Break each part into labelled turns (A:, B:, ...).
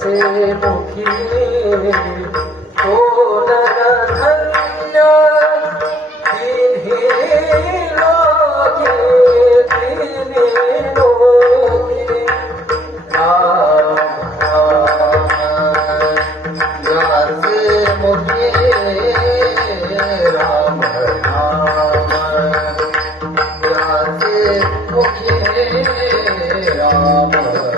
A: কাছে মুখিলে ও দাদা Dhanya
B: Thank you.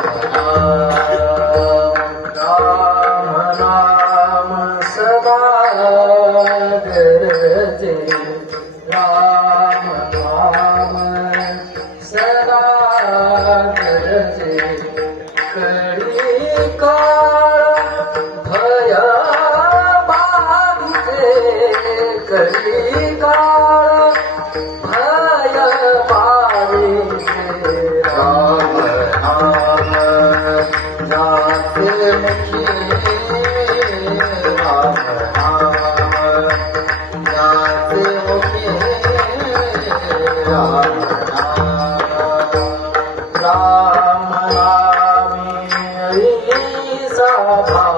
A: Ram Ram सदा करजे करी काळ भया बाधिते। करी রাধা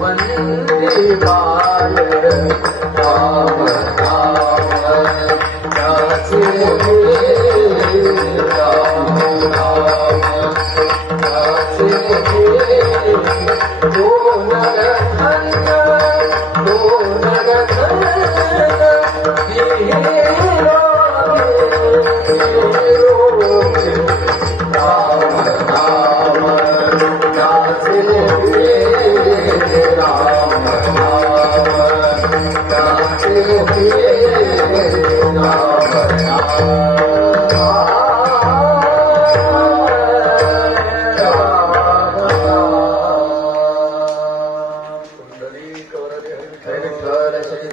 A: वंदे